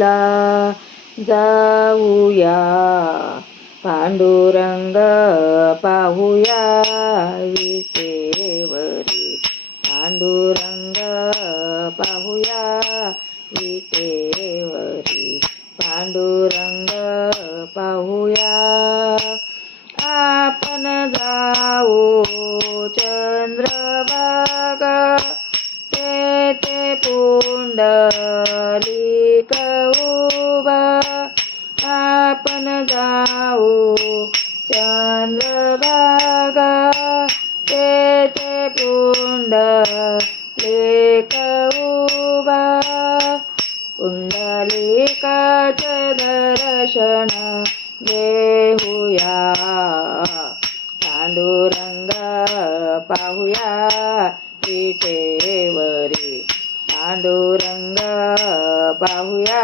ला जाऊया पांडुरंग पाहूया विटेवरी पांडुरंग पाहूया विटेवरी पांडुरंग पाहूया आपण जाऊ चंद्रभागा तेथे पुंडलिक उभा आपण जाऊ चंद्रभागा तेथे पुंडलिक उभा पुंडलिकाचे दर्शन घेऊया पांडुरंग पाहूया विटेवरी पांडुरंग पाहूया